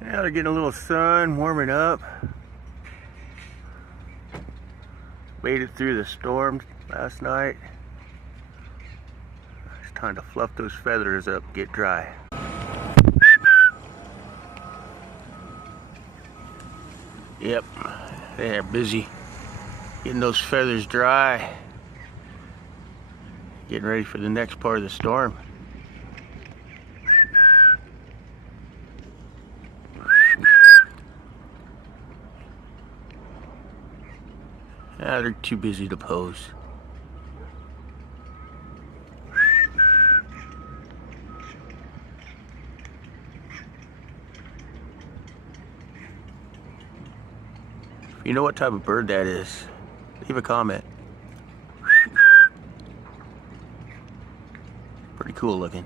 Now they're getting a little sun, warming up. Made it through the storm last night. It's time to fluff those feathers up, get dry. Yep, they're busy getting those feathers dry. Getting ready for the next part of the storm. Ah, they're too busy to pose. If you know what type of bird that is, leave a comment. Pretty cool looking.